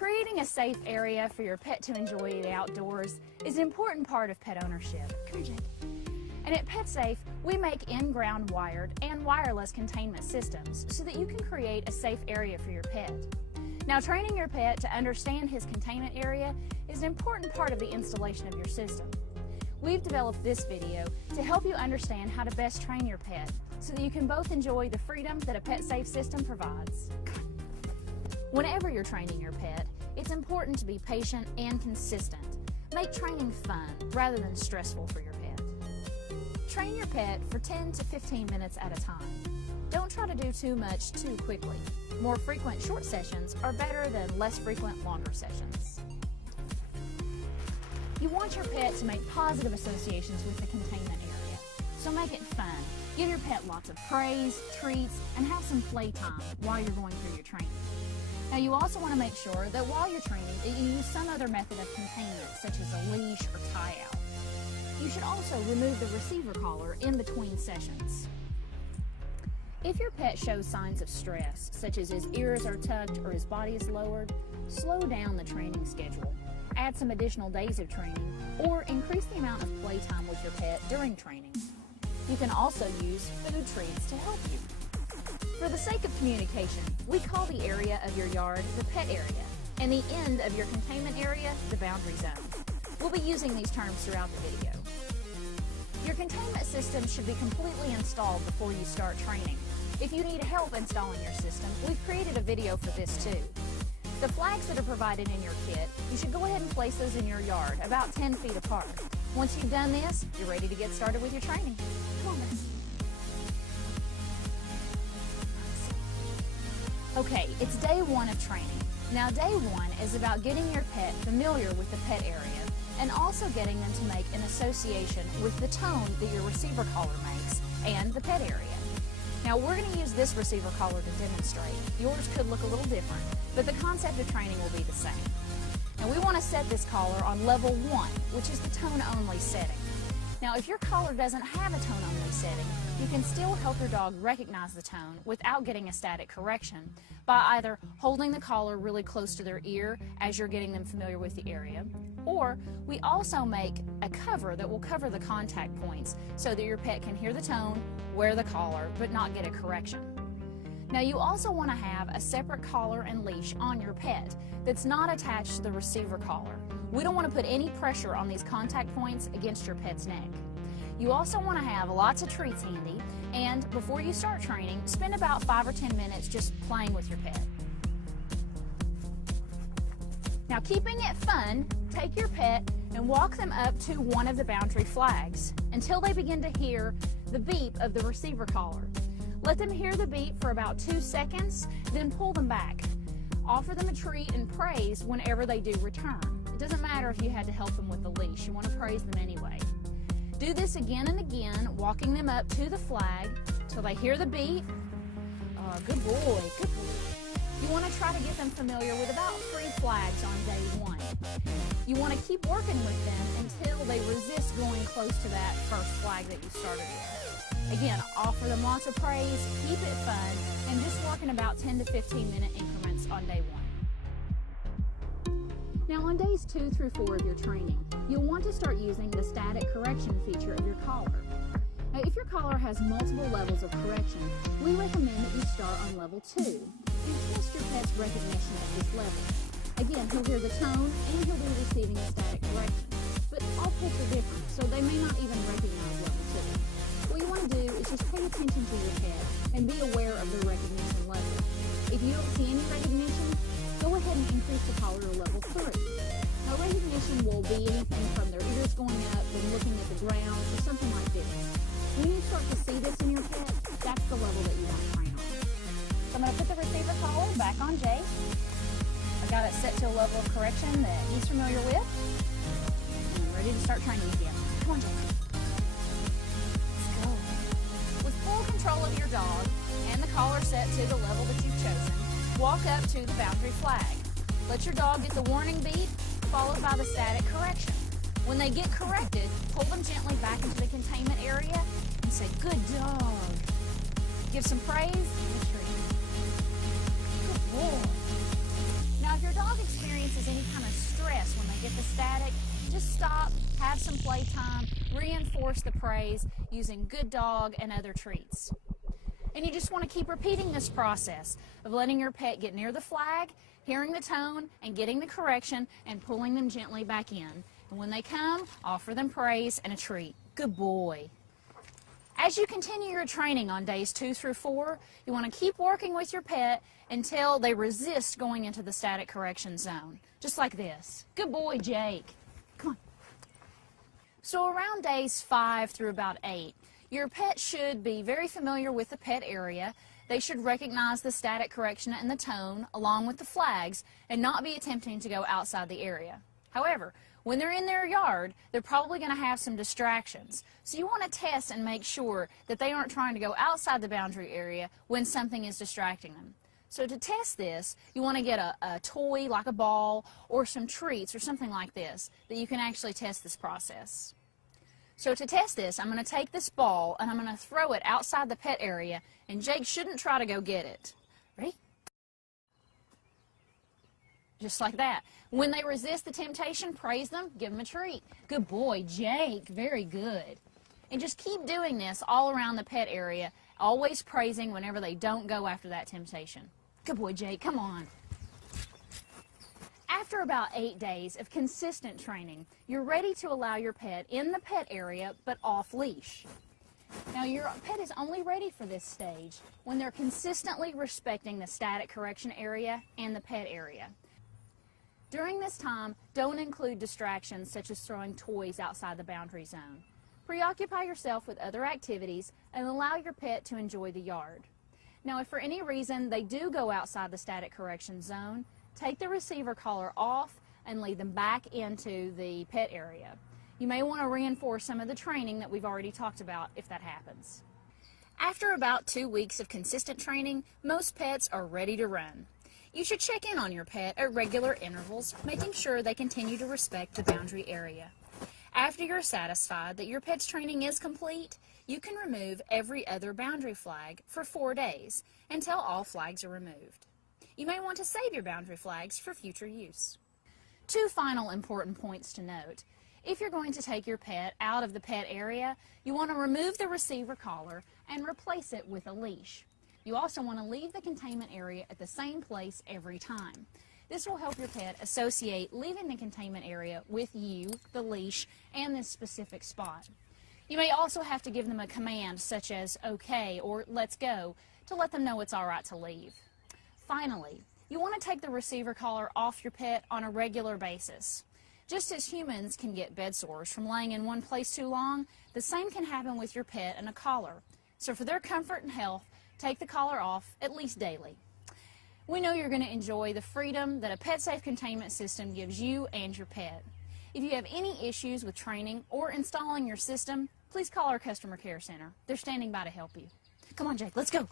Creating a safe area for your pet to enjoy the outdoors is an important part of pet ownership. Come here, Jake. And at PetSafe, we make in-ground wired and wireless containment systems so that you can create a safe area for your pet. Now, training your pet to understand his containment area is an important part of the installation of your system. We've developed this video to help you understand how to best train your pet so that you can both enjoy the freedom that a PetSafe system provides. Whenever you're training your pet, it's important to be patient and consistent. Make training fun rather than stressful for your pet. Train your pet for 10 to 15 minutes at a time. Don't try to do too much too quickly. More frequent short sessions are better than less frequent longer sessions. You want your pet to make positive associations with the containment area, so make it fun. Give your pet lots of praise, treats, and have some playtime while you're going through your training. Now, you also want to make sure that while you're training that you use some other method of containment, such as a leash or tie-out. You should also remove the receiver collar in between sessions. If your pet shows signs of stress, such as his ears are tucked or his body is lowered, slow down the training schedule. Add some additional days of training, or increase the amount of playtime with your pet during training. You can also use food treats to help you. For the sake of communication, we call the area of your yard the pet area, and the end of your containment area the boundary zone. We'll be using these terms throughout the video. Your containment system should be completely installed before you start training. If you need help installing your system, we've created a video for this too. The flags that are provided in your kit, you should go ahead and place those in your yard, about 10 feet apart. Once you've done this, you're ready to get started with your training. Come on, Miss. Okay, it's day one of training. Now, day one is about getting your pet familiar with the pet area and also getting them to make an association with the tone that your receiver collar makes and the pet area. Now, we're going to use this receiver collar to demonstrate. Yours could look a little different, but the concept of training will be the same. Now, we want to set this collar on level 1, which is the tone-only setting. Now, if your collar doesn't have a tone-only setting, you can still help your dog recognize the tone without getting a static correction by either holding the collar really close to their ear as you're getting them familiar with the area, or we also make a cover that will cover the contact points so that your pet can hear the tone, wear the collar, but not get a correction. Now, you also want to have a separate collar and leash on your pet that's not attached to the receiver collar. We don't want to put any pressure on these contact points against your pet's neck. You also want to have lots of treats handy, and before you start training, spend about 5 or 10 minutes just playing with your pet. Now, keeping it fun, take your pet and walk them up to one of the boundary flags until they begin to hear the beep of the receiver collar. Let them hear the beep for about 2 seconds, then pull them back. Offer them a treat and praise whenever they do return. It doesn't matter if you had to help them with the leash, you want to praise them anyway. Do this again and again, walking them up to the flag till they hear the beep. Oh, good boy, good boy. You want to try to get them familiar with about 3 flags on day 1. You want to keep working with them until they resist going close to that first flag that you started with. Again, offer them lots of praise, keep it fun, and just work in about 10 to 15 minute increments on day 1. Now, on days 2 through 4 of your training, you'll want to start using the static correction feature of your collar. Now, if your collar has multiple levels of correction, we recommend that you start on level 2 and test your pet's recognition at this level. Again, he'll hear the tone and he'll be receiving a static correction, but all pets are different, so they may not even recognize level 2. What you want to do is just pay attention to your pet and be aware of their recognition level. If you don't see any recognition, go ahead and increase the collar to level 3. Now, recognition will be anything from their ears going up, them looking at the ground, or something like this. When you start to see this in your pet, that's the level that you want to train on. So I'm going to put the receiver collar back on Jake. I've got it set to a level of correction that he's familiar with. And I'm ready to start training again. Come on, Jake. Let's go. With full control of your dog and the collar set to the level that you've chosen, walk up to the boundary flag. Let your dog get the warning beep, followed by the static correction. When they get corrected, pull them gently back into the containment area and say, "Good dog." Give some praise and a treat. Good boy. Now, Now, if your dog experiences any kind of stress when they get the static, just stop, have some playtime, reinforce the praise using Good Dog and other treats. And you just want to keep repeating this process of letting your pet get near the flag, hearing the tone, and getting the correction, and pulling them gently back in. And when they come, offer them praise and a treat. Good boy. As you continue your training on days 2 through 4, you want to keep working with your pet until they resist going into the static correction zone. Just like this. Good boy, Jake. Come on. So around days 5 through about 8, your pet should be very familiar with the pet area. They should recognize the static correction and the tone along with the flags and not be attempting to go outside the area. However, when they're in their yard, they're probably going to have some distractions. So you want to test and make sure that they aren't trying to go outside the boundary area when something is distracting them. So to test this, you want to get a toy like a ball or some treats or something like this that you can actually test this process. So to test this, I'm going to take this ball and I'm going to throw it outside the pet area, and Jake shouldn't try to go get it. Ready? Just like that. When they resist the temptation, praise them, give them a treat. Good boy, Jake. Very good. And just keep doing this all around the pet area, always praising whenever they don't go after that temptation. Good boy, Jake. Come on. After about 8 days of consistent training, you're ready to allow your pet in the pet area but off leash. Now, your pet is only ready for this stage when they're consistently respecting the static correction area and the pet area. During this time, don't include distractions such as throwing toys outside the boundary zone. Preoccupy yourself with other activities and allow your pet to enjoy the yard. Now, if for any reason they do go outside the static correction zone, take the receiver collar off and lead them back into the pet area. You may want to reinforce some of the training that we've already talked about if that happens. After about 2 weeks of consistent training, most pets are ready to run. You should check in on your pet at regular intervals, making sure they continue to respect the boundary area. After you're satisfied that your pet's training is complete, you can remove every other boundary flag for 4 days until all flags are removed. You may want to save your boundary flags for future use. 2 final important points to note. If you're going to take your pet out of the pet area, you want to remove the receiver collar and replace it with a leash. You also want to leave the containment area at the same place every time. This will help your pet associate leaving the containment area with you, the leash, and this specific spot. You may also have to give them a command such as okay or let's go to let them know it's all right to leave. Finally, you want to take the receiver collar off your pet on a regular basis. Just as humans can get bed sores from laying in one place too long, the same can happen with your pet and a collar. So for their comfort and health, take the collar off at least daily. We know you're going to enjoy the freedom that a pet-safe containment system gives you and your pet. If you have any issues with training or installing your system, please call our customer care center. They're standing by to help you. Come on, Jake, let's go.